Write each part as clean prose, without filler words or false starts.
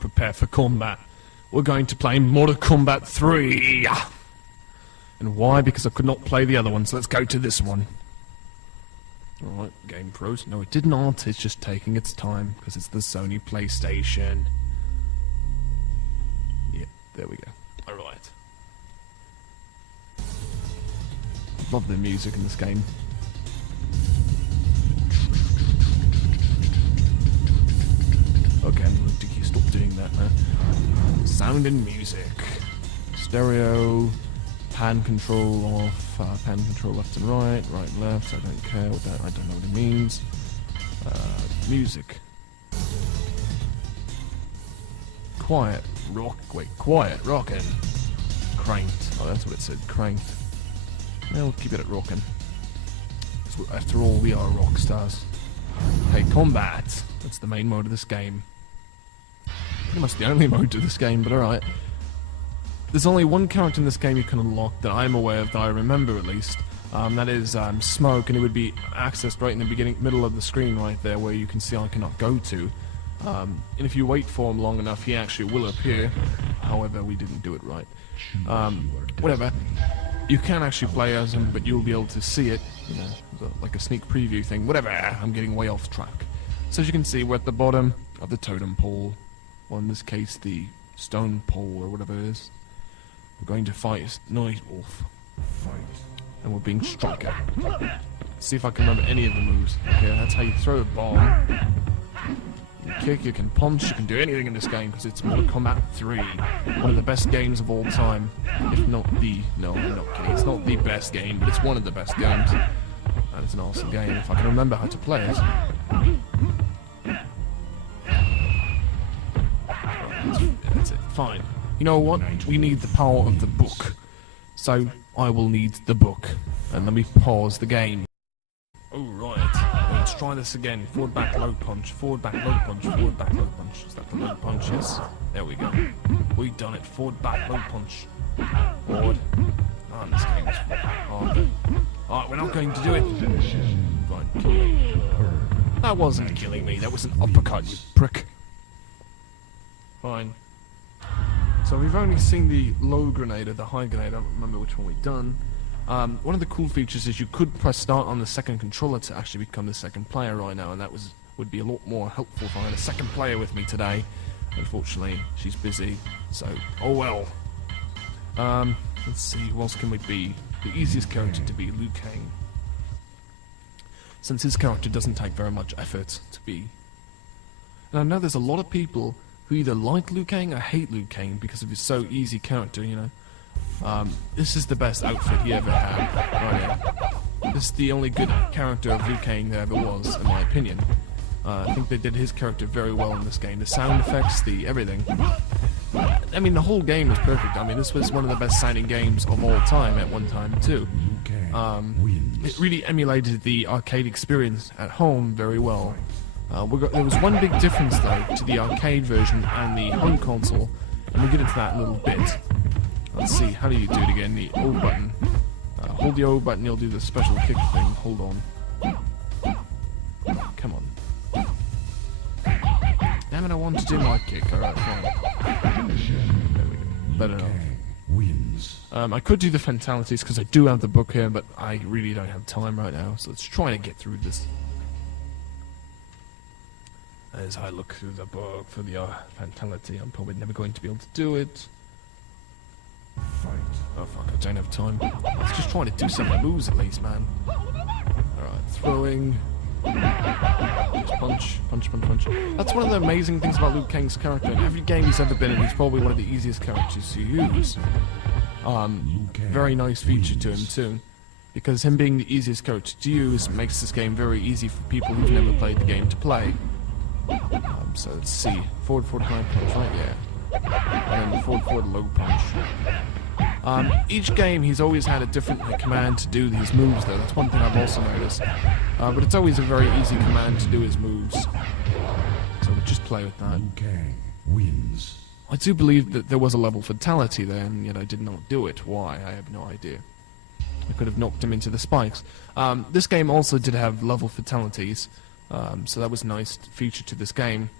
prepare for combat. We're going to play Mortal Kombat 3. And why? Because I could not play the other one, so let's go to this one. Alright, game froze. No, it did not. It's just taking its time, because it's the Sony PlayStation. Yeah, there we go. Alright. Love the music in this game. Okay, I'm going to stop doing that now. Sound and music. Stereo. Pan control off. Pan control left and right. Right and left. I don't care what that. I don't know what it means. Music. Quiet. Rock. Wait. Quiet. Rockin'. Cranked. Oh, that's what it said. Cranked. Yeah, we'll keep it at rockin'. After all, we are rock stars. Okay, combat. That's the main mode of this game. Pretty much the only mode to this game, but alright. There's only one character in this game you can unlock that I'm aware of, that I remember at least. That is Smoke, and it would be accessed right in the middle of the screen right there, where you can see I cannot go to. And if you wait for him long enough, he actually will appear. However, we didn't do it right. Whatever. You can actually play as him, but you'll be able to see it, you know, like a sneak preview thing. Whatever, I'm getting way off track. So as you can see, we're at the bottom of the totem pole. Well, in this case, the stone pole, or whatever it is. We're going to fight Night Wolf. Fight. And we're being struck at. See if I can remember any of the moves. Okay, that's how you throw a bomb. You can kick, you can punch, you can do anything in this game, because it's Mortal Kombat 3. One of the best games of all time. If not the... No, I'm not kidding. It's not the best game, but it's one of the best games. And it's an awesome game, if I can remember how to play it. That's it. Fine. You know what? We need the power of the book. So, I will need the book. And let me pause the game. Alright. Let's try this again. Forward, back, low punch. Forward, back, low punch. Forward, back, low punch. Is that the low punch? Yes. There we go. We've done it. Forward, back, low punch. Forward. Oh, this game is hard. Alright, we're not going to do it. Right, kill me. That wasn't killing me. That was an uppercut, you prick. Fine. So we've only seen the low grenade or the high grenade. I don't remember which one we've done. One of the cool features is you could press start on the second controller to actually become the second player right now, and that would be a lot more helpful if I had a second player with me today. Unfortunately, she's busy, so oh well. Let's see, who else can we be? The easiest character to be, Liu Kang. Since his character doesn't take very much effort to be. And I know there's a lot of people who either like Liu Kang or hate Liu Kang because of his so easy character, you know. This is the best outfit he ever had. Right here. This is the only good character of Liu Kang there ever was, in my opinion. I think they did his character very well in this game. The sound effects, the everything. I mean, the whole game was perfect. I mean, this was one of the best sounding games of all time at one time, too. It really emulated the arcade experience at home very well. There was one big difference, though, to the arcade version and the home console, and we'll get into that in a little bit. Let's see, how do you do it again? The O button. Hold the O button, you'll do the special kick thing. Hold on. Come on. Damn it, I want to do my kick. Alright, fine. There we go. Better enough. I could do the fatalities, because I do have the book here, but I really don't have time right now, so let's try to get through this. As I look through the book for the fatality, I'm probably never going to be able to do it. Fight. Oh fuck, I don't have time. Let's just try to do some moves at least, man. Alright, throwing. Just punch, punch, punch, punch. That's one of the amazing things about Liu Kang's character. In every game he's ever been in, he's probably one of the easiest characters to use. Very nice feature to him too. Because him being the easiest character to use makes this game very easy for people who've never played the game to play. So let's see. Forward, forward, high punch, right? Yeah. And then forward, forward, low punch. Each game he's always had a different command to do his moves though. That's one thing I've also noticed. But it's always a very easy command to do his moves. So we'll just play with that. Liu Kang wins. I do believe that there was a level fatality there, and yet I did not do it. Why? I have no idea. I could have knocked him into the spikes. This game also did have level fatalities. So that was a nice feature to this game.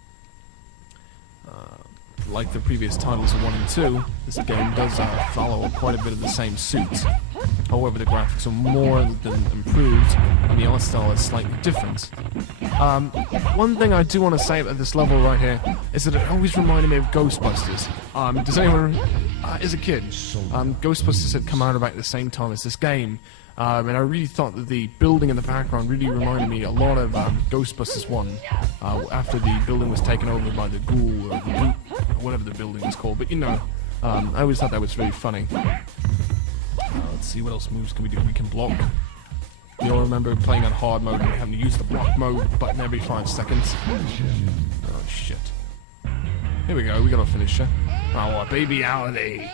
like the previous titles of 1 and 2, this game does follow quite a bit of the same suit. However, the graphics are more than improved, and the art style is slightly different. One thing I do want to say about this level right here is that it always reminded me of Ghostbusters. Does anyone, as a kid, Ghostbusters had come out about the same time as this game, and I really thought that the building in the background really reminded me a lot of Ghostbusters 1, after the building was taken over by the ghoul, or the goop, or whatever the building was called, but you know, I always thought that was really funny. Let's see, what else moves can we do? We can block. You all remember playing on hard mode and having to use the block mode button every 5 seconds? Oh shit. Here we go, we got our finisher. Oh, baby-ality!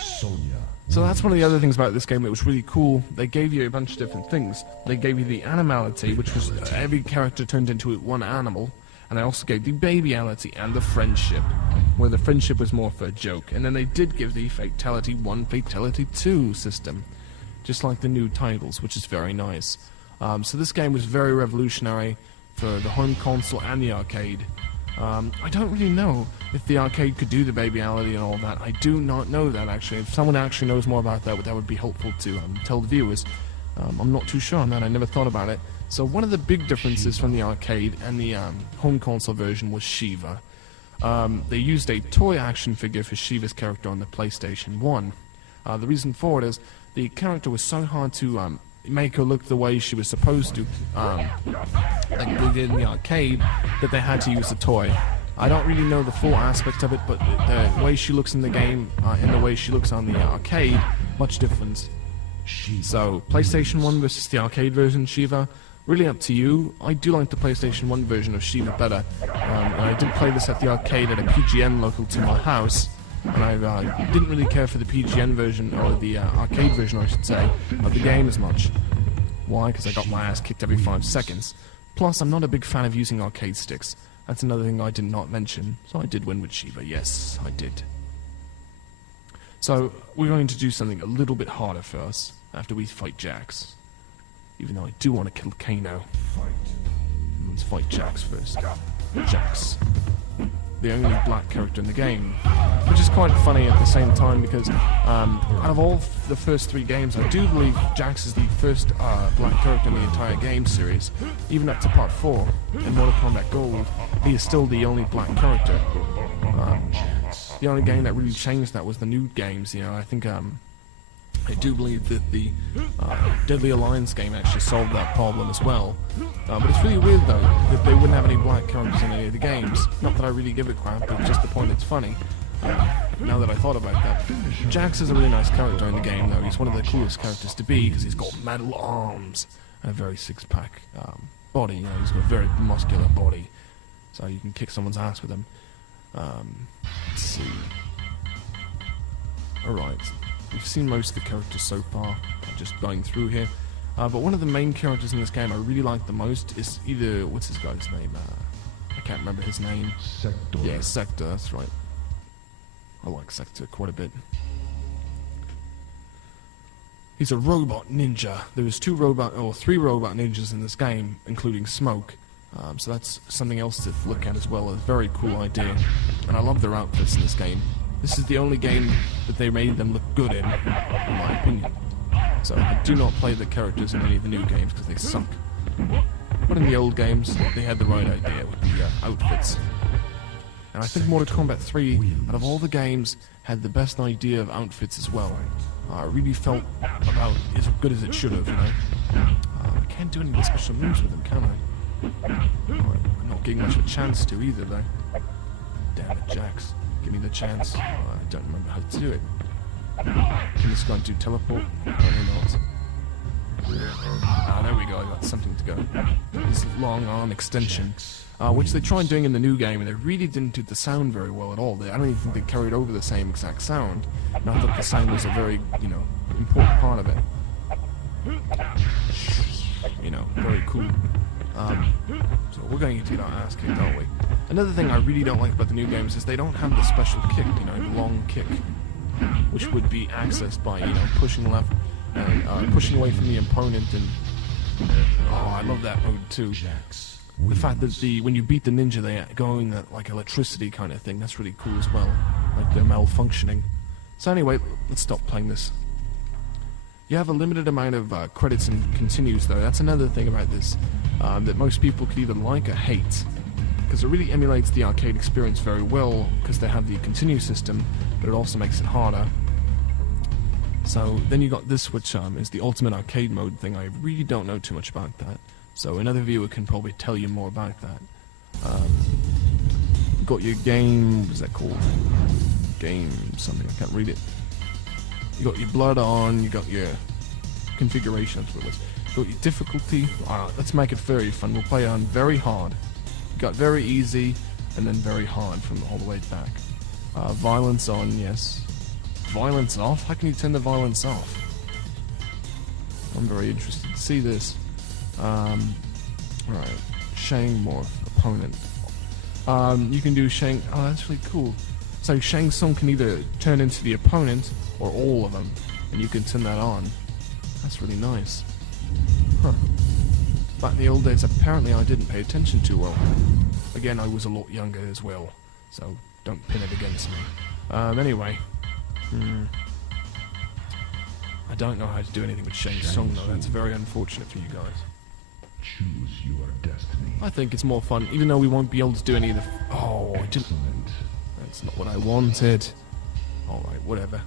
Sonya. So that's one of the other things about this game that was really cool. They gave you a bunch of different things. They gave you the animality, which was every character turned into one animal. And they also gave the babyality and the friendship, where the friendship was more for a joke. And then they did give the Fatality 1, Fatality 2 system, just like the new titles, which is very nice. So this game was very revolutionary for the home console and the arcade. I don't really know if the arcade could do the babyality and all that. I do not know that, actually. If someone actually knows more about that, that would be helpful to tell the viewers. I'm not too sure on that. I never thought about it. So one of the big differences from the arcade and the home console version was Shiva. They used a toy action figure for Shiva's character on the PlayStation 1. The reason for it is the character was so hard to make her look the way she was supposed to, like they did in the arcade, that they had to use a toy. I don't really know the full aspect of it, but the way she looks in the game and the way she looks on the arcade, much different. So, PlayStation 1 versus the arcade version, Shiva, really up to you. I do like the PlayStation 1 version of Shiva better, and I did play this at the arcade at a PGN local to my house, and I didn't really care for the PGN version, or the arcade version I should say, of the game as much. Why? Because I got my ass kicked every 5 seconds. Plus, I'm not a big fan of using arcade sticks. That's another thing I did not mention, so I did win with Shiva, yes, I did. So, we're going to do something a little bit harder for us, after we fight Jax. Even though I do want to kill Kano. Let's fight Jax first. Jax. The only black character in the game. Which is quite funny at the same time because out of all the first 3 games, I do believe Jax is the first black character in the entire game series. Even up to part 4 in Mortal Kombat Gold, he is still the only black character. The only game that really changed that was the new games, you know. I think I do believe that the Deadly Alliance game actually solved that problem as well. But it's really weird though, that they wouldn't have any black characters in any of the games. Not that I really give a crap, but just the point it's funny. Now that I thought about that. Jax is a really nice character in the game though. He's one of the coolest characters to be, because he's got metal arms and a very six-pack body. You know, he's got a very muscular body. So you can kick someone's ass with him. Let's see. Alright. We've seen most of the characters so far, just going through here. But one of the main characters in this game I really like the most is either... what's this guy's name? I can't remember his name. Sector. Yeah, Sector, that's right. I like Sector quite a bit. He's a robot ninja. There's 3 robot ninjas in this game, including Smoke. So that's something else to look at as well. A very cool idea. And I love their outfits in this game. This is the only game that they made them look good in my opinion. So I do not play the characters in any of the new games because they suck. But in the old games, they had the right idea with the outfits. And I think Mortal Kombat 3, out of all the games, had the best idea of outfits as well. I really felt about as good as it should have, you know. I can't do any of the special moves with them, can I? I'm not getting much of a chance to either, though. Damn it, Jax. Give me the chance. I don't remember how to do it. Can this guy do teleport? Apparently not. There we go, I got something to go. This long arm extension, which they tried doing in the new game, and they really didn't do the sound very well at all. I don't even think they carried over the same exact sound. Not that the sound was a very, you know, important part of it. You know, very cool. So we're going to get our ass kicked, aren't we? Another thing I really don't like about the new games is they don't have the special kick, you know, the long kick, which would be accessed by, you know, pushing left and pushing away from the opponent. And oh, I love that mode too. the fact that when you beat the ninja, they go in that like electricity kind of thing. That's really cool as well. Like they're malfunctioning. So anyway, let's stop playing this. You have a limited amount of credits and continues though. That's another thing about this that most people could either like or hate, because it really emulates the arcade experience very well because they have the continue system, but it also makes it harder. So then you got this, which is the ultimate arcade mode thing. I really don't know too much about that, so another viewer can probably tell you more about that. You got your game, what is that called? Game something, I can't read it. You got your blood on, you got your configuration, that's what it was. You got your difficulty. Let's make it very fun. We'll play on very hard. You got very easy, and then very hard from all the way back. Violence on, yes. Violence off? How can you turn the violence off? I'm very interested to see this. Right. Shang Morph, opponent. You can do Shang... Oh, that's really cool. So Shang Tsung can either turn into the opponent or all of them, and you can turn that on. That's really nice. Huh. Back in the old days, apparently I didn't pay attention too well. Again, I was a lot younger as well, so don't pin it against me. Anyway. I don't know how to do anything with Shang Tsung though, that's very unfortunate for you guys. Choose your destiny. I think it's more fun, even though we won't be able to do any of the... Oh, I didn't... That's not what I wanted. Alright, whatever.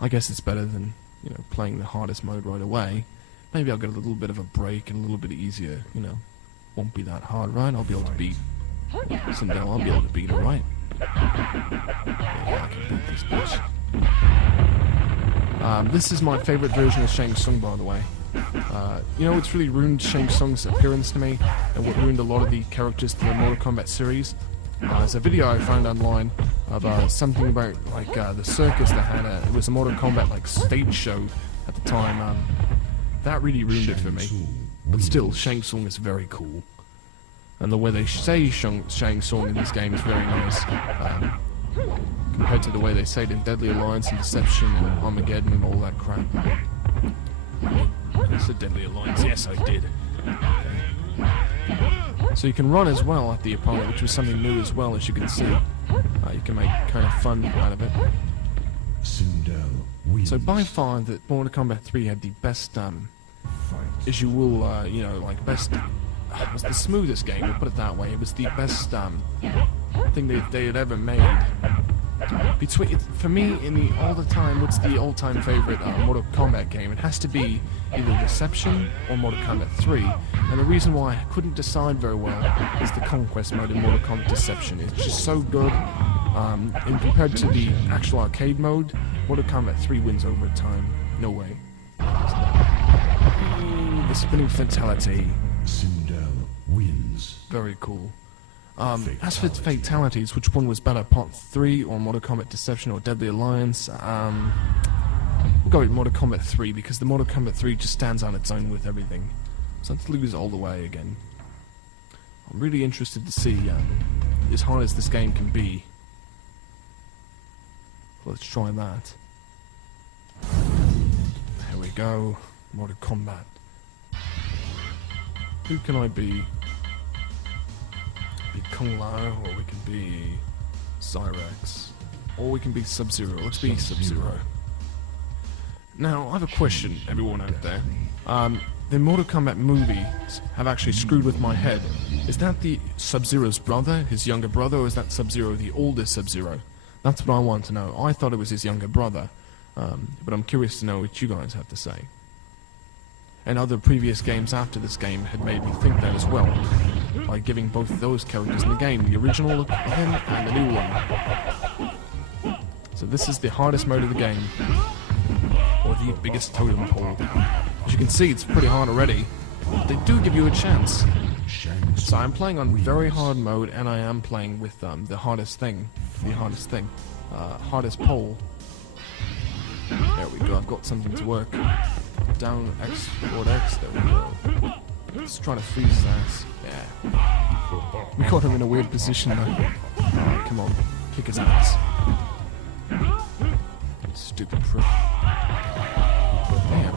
I guess it's better than, you know, playing the hardest mode right away. Maybe I'll get a little bit of a break and a little bit easier, you know. Won't be that hard, right? I'll be able to beat... Sindel, I'll be able to beat her, right? Yeah, I can beat this bitch. This is my favorite version of Shang Tsung, by the way. You know what's really ruined Shang Tsung's appearance to me, and what ruined a lot of the characters to the Mortal Kombat series? There's a video I found online of something about like the circus that had it was a Mortal Kombat like stage show at the time. That really ruined it for me. But still, Shang Tsung is very cool. And the way they say Shang Tsung in this game is very nice, compared to the way they say it in Deadly Alliance and Deception and Armageddon and all that crap. I said Deadly Alliance, yes I did. So you can run as well at the opponent, which was something new as well, as you can see. You can make kind of fun out of it. So by far, the Mortal Kombat 3 had the best, as you will, you know, like best... It was the smoothest game, we'll put it that way. It was the best thing they had ever made. For me, all the time, what's the all-time favorite Mortal Kombat game? It has to be either Deception or Mortal Kombat 3. And the reason why I couldn't decide very well is the Conquest mode in Mortal Kombat Deception. It's just so good. And compared to the actual arcade mode, Mortal Kombat 3 wins over time. No way. Ooh, the spinning fatality. Sindel wins. Very cool. As for fatalities, which one was better, Part 3 or Mortal Kombat Deception or Deadly Alliance? We'll go with Mortal Kombat 3 because the Mortal Kombat 3 just stands on its own with everything. So let's lose all the way again. I'm really interested to see as hard as this game can be. Let's try that. Here we go. Mortal Kombat. Who can I be? Be Kung Lao, or we can be Cyrex, or we can be Sub-Zero. Let's be Sub-Zero. Now, I have a question, everyone out there. The Mortal Kombat movies have actually screwed with my head. Is that the Sub-Zero's brother, his younger brother, or is that Sub-Zero the oldest Sub-Zero? That's what I want to know. I thought it was his younger brother, but I'm curious to know what you guys have to say. And other previous games after this game had made me think that as well, by giving both of those characters in the game, the original of him and the new one. So this is the hardest mode of the game, or the biggest totem pole. As you can see, it's pretty hard already, but they do give you a chance. So I'm playing on very hard mode, and I am playing with the hardest thing, hardest pole. There we go, I've got something to work. Down X, forward X, there we go. Let's try to freeze his ass. Yeah. We got him in a weird position though. Alright, come on. Kick his ass. Stupid prick. Damn.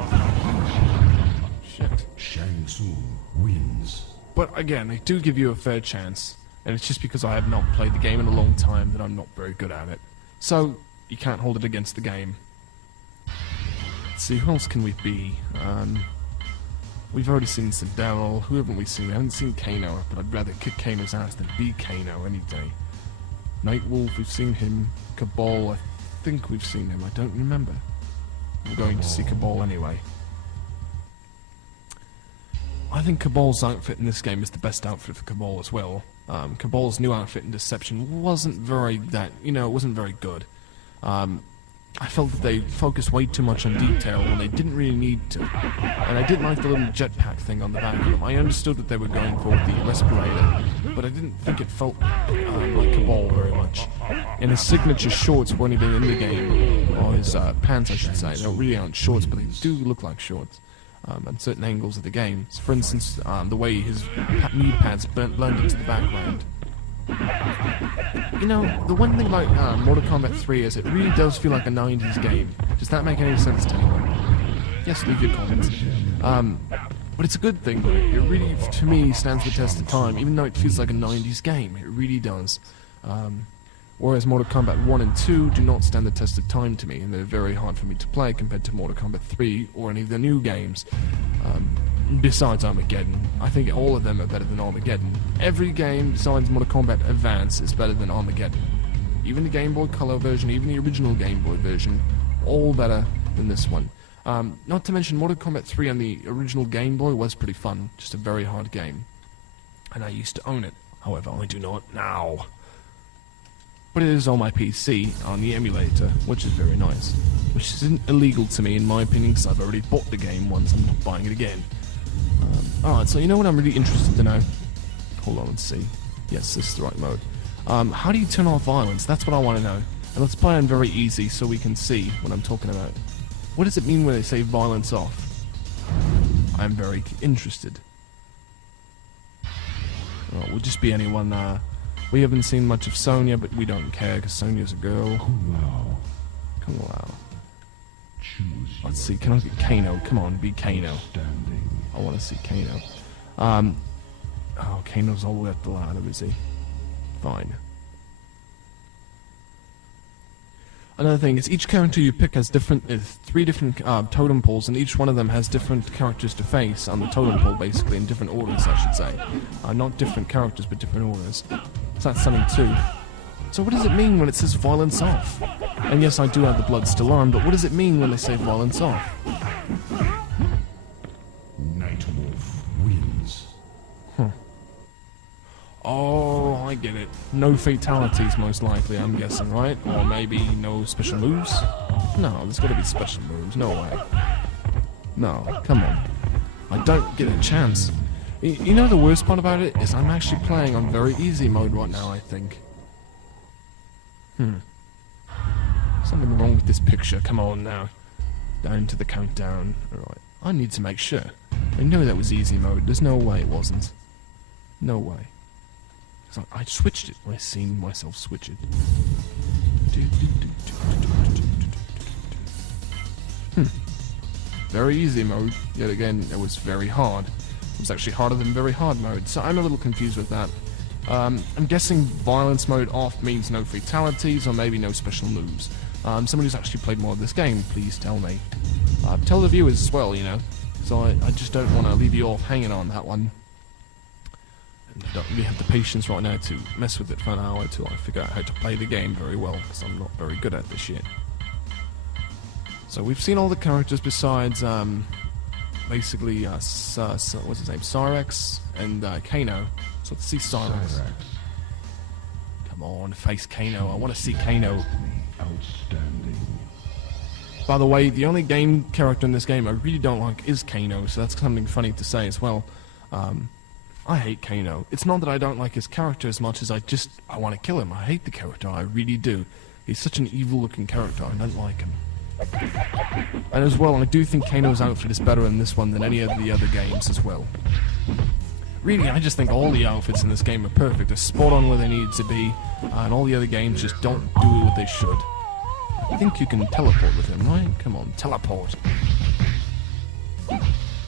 Shit. Shang Tsung wins. But again, they do give you a fair chance, and it's just because I have not played the game in a long time that I'm not very good at it. So, you can't hold it against the game. Let's see, who else can we be? We've already seen Sindel. Who haven't we seen? We haven't seen Kano, but I'd rather kick Kano's ass than be Kano any day. Nightwolf, we've seen him. Cabal, I think we've seen him. I don't remember. We're going to see Cabal anyway. I think Cabal's outfit in this game is the best outfit for Cabal as well. Cabal's new outfit in Deception wasn't very it wasn't very good. I felt that they focused way too much on detail when they didn't really need to. And I didn't like the little jetpack thing on the back of them. I understood that they were going for the respirator, but I didn't think it felt like Cabal very much. And his signature shorts weren't even in the game, or his pants I should say. They really aren't shorts, but they do look like shorts at certain angles of the game. So for instance, the way his knee pads blend into the background. You know, the one thing about Mortal Kombat 3 is it really does feel like a 90s game. Does that make any sense to anyone? Yes, leave your comments. But it's a good thing. It really, to me, stands the test of time, even though it feels like a 90s game. It really does. Whereas Mortal Kombat 1 and 2 do not stand the test of time to me, and they're very hard for me to play compared to Mortal Kombat 3 or any of the new games. Besides Armageddon, I think all of them are better than Armageddon. Every game besides Mortal Kombat Advance is better than Armageddon. Even the Game Boy Color version, even the original Game Boy version, all better than this one. Not to mention Mortal Kombat 3 on the original Game Boy was pretty fun, just a very hard game. And I used to own it, however I do not now. But it is on my PC, on the emulator, which is very nice. Which isn't illegal to me in my opinion, because I've already bought the game once, I'm not buying it again. Alright, so you know what I'm really interested to know? Hold on, let's see. Yes, this is the right mode. How do you turn off violence? That's what I want to know. And let's play on very easy so we can see what I'm talking about. What does it mean when they say violence off? I'm very interested. Alright, we'll just be anyone. We haven't seen much of Sonya, but we don't care because Sonya's a girl. Kung Lao. Let's see, can I get Kano? Come on, be Kano. I want to see Kano. Oh, Kano's all the way up the ladder, is he? Fine. Another thing is each character you pick has three different totem poles, and each one of them has different characters to face on the totem pole, basically, in different orders, I should say. Not different characters, but different orders. So that's something too. So what does it mean when it says violence off? And yes, I do have the blood still on, but what does it mean when they say violence off? Nightwolf wins. Huh. Oh, I get it. No fatalities, most likely, I'm guessing, right? Or maybe no special moves? No, there's gotta be special moves. No way. No, come on. I don't get a chance. You know the worst part about it is I'm actually playing on very easy mode right now, I think. Something wrong with this picture. Come on now. Down to the countdown. Alright. I need to make sure. I know that was easy mode. There's no way it wasn't. No way. I switched it. I seen myself switch it. Very easy mode. Yet again, it was very hard. It was actually harder than very hard mode, so I'm a little confused with that. I'm guessing violence mode off means no fatalities, or maybe no special moves. Somebody who's actually played more of this game, please tell me. Tell the viewers as well, you know. So I just don't want to leave you off hanging on that one. And I don't really have the patience right now to mess with it for an hour until I figure out how to play the game very well, because I'm not very good at this yet. So we've seen all the characters besides, basically, what's his name, Cyrax and Kano. So let's see Cyrax. Come on, face Kano. I want to see Kano. Outstanding. By the way, the only game character in this game I really don't like is Kano, so that's something funny to say as well. I hate Kano. It's not that I don't like his character as much as I want to kill him. I hate the character, I really do. He's such an evil-looking character, I don't like him. And as well, I do think Kano's outfit is better in this one than any of the other games as well. Really, I just think all the outfits in this game are perfect. They're spot on where they need to be, and all the other games just don't do what they should. I think you can teleport with him, right? Come on, teleport.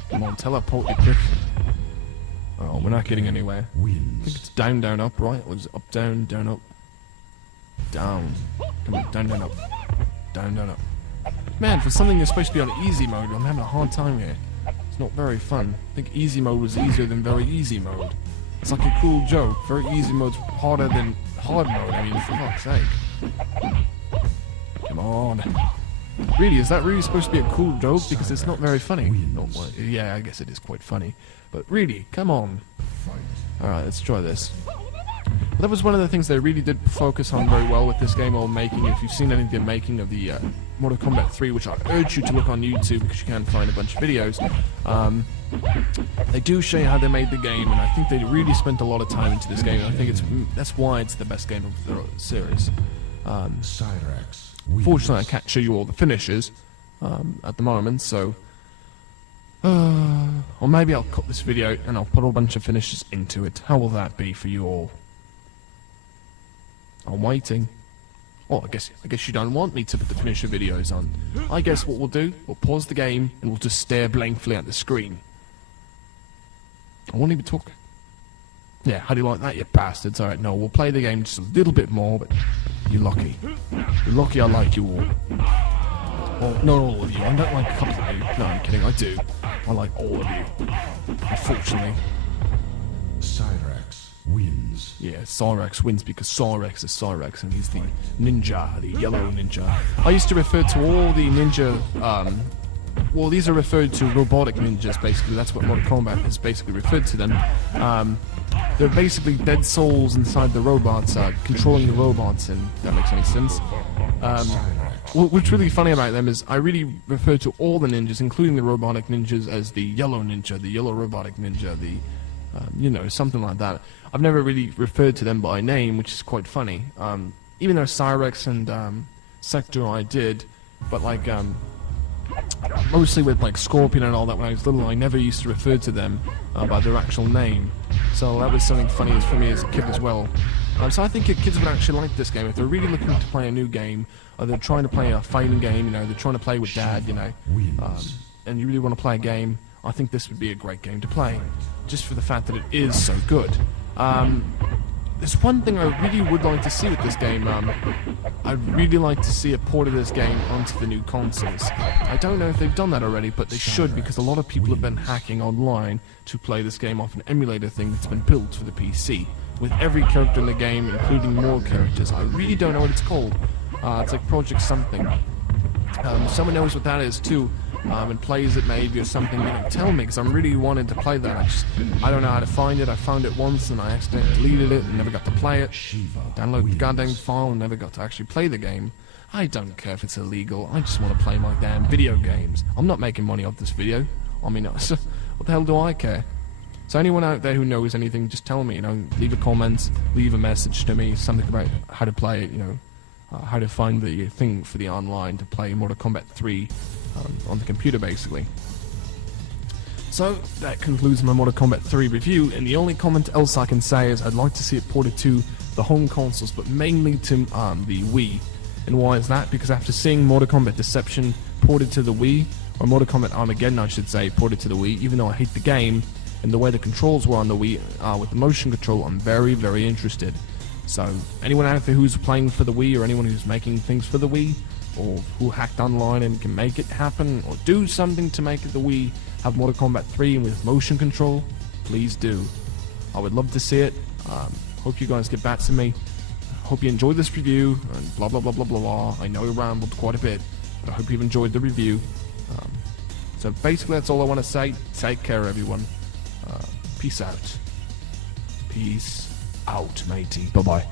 Come on, teleport, you prick. Oh, we're not getting anywhere. I think Wins. it's down, down, up, right? Or is it up, down, up? Down. Come on, down, down, up. Down, down, up. Man, for something that's supposed to be on easy mode, I'm having a hard time here. It's not very fun. I think easy mode was easier than very easy mode. It's like a cool joke. Very easy mode's harder than hard mode. I mean, for fuck's sake. Come on. Really, is that really supposed to be a cool joke? Because it's not very funny. No, well, yeah, I guess it is quite funny. But really, come on. Alright, let's try this. But that was one of the things they really did focus on very well with this game, or making. If you've seen any of the making of the Mortal Kombat 3, which I urge you to look on YouTube because you can find a bunch of videos, they do show you how they made the game, and I think they really spent a lot of time into this game. And I think that's why it's the best game of the series. Cyrax wins. Fortunately, I can't show you all the finishes at the moment, so... or maybe I'll cut this video and I'll put a bunch of finishes into it. How will that be for you all? I'm waiting. Oh, I guess you don't want me to put the finisher videos on. I guess what we'll do, we'll pause the game and we'll just stare blankly at the screen. I won't even talk. Yeah, how do you like that, you bastards? Alright, no, we'll play the game just a little bit more, but you're lucky. You're lucky I like you all. Well, not all of you. I don't like a couple of you. No, I'm kidding, I do. I like all of you. Unfortunately. Cyrax wins. Yeah, Cyrax wins because Cyrax is Cyrax and he's the ninja, the yellow ninja. I used to refer to all the ninja, well, these are referred to robotic ninjas, basically. That's what Mortal Kombat is basically referred to them. They're basically dead souls inside the robots, controlling the robots, and if that makes any sense. What's really funny about them is I really refer to all the ninjas, including the robotic ninjas, as the yellow ninja, the yellow robotic ninja, the, you know, something like that. I've never really referred to them by name, which is quite funny. Even though Cyrax and Sector I did, but like, mostly with like Scorpion and all that when I was little, I never used to refer to them by their actual name. So that was something funny for me as a kid as well. So I think kids would actually like this game if they're really looking to play a new game, or they're trying to play a fighting game, you know, they're trying to play with dad, you know, and you really want to play a game. I think this would be a great game to play, just for the fact that it is so good. There's one thing I really would like to see with this game. I'd really like to see a port of this game onto the new consoles. I don't know if they've done that already, but they should, because a lot of people have been hacking online to play this game off an emulator thing that's been built for the PC, with every character in the game, including more characters. I really don't know what it's called. It's like Project something. Someone knows what that is too, and plays it maybe or something, you know, tell me, because I'm really wanting to play that. I don't know how to find it. I found it once and I accidentally deleted it and never got to play it. Download the goddamn file and never got to actually play the game. I don't care if it's illegal. I just want to play my damn video games. I'm not making money off this video. I mean, what the hell do I care? So anyone out there who knows anything, just tell me, you know, leave a comment, leave a message to me, something about how to play it, you know, how to find the thing for the online to play Mortal Kombat 3 on the computer, basically. So that concludes my Mortal Kombat 3 review, and the only comment else I can say is I'd like to see it ported to the home consoles, but mainly to the Wii. And why is that? Because after seeing Mortal Kombat Deception ported to the Wii, or Mortal Kombat Armageddon I should say, ported to the Wii, even though I hate the game, and the way the controls were on the Wii, with the motion control, I'm very, very interested. So, anyone out there who's playing for the Wii, or anyone who's making things for the Wii, or who hacked online and can make it happen, or do something to make the Wii have Mortal Kombat 3 with motion control, please do. I would love to see it. Hope you guys get back to me. Hope you enjoyed this review, and blah blah blah blah blah blah. I know I rambled quite a bit, but I hope you've enjoyed the review. So basically that's all I want to say. Take care, everyone. Peace out. Peace out, matey. Bye-bye.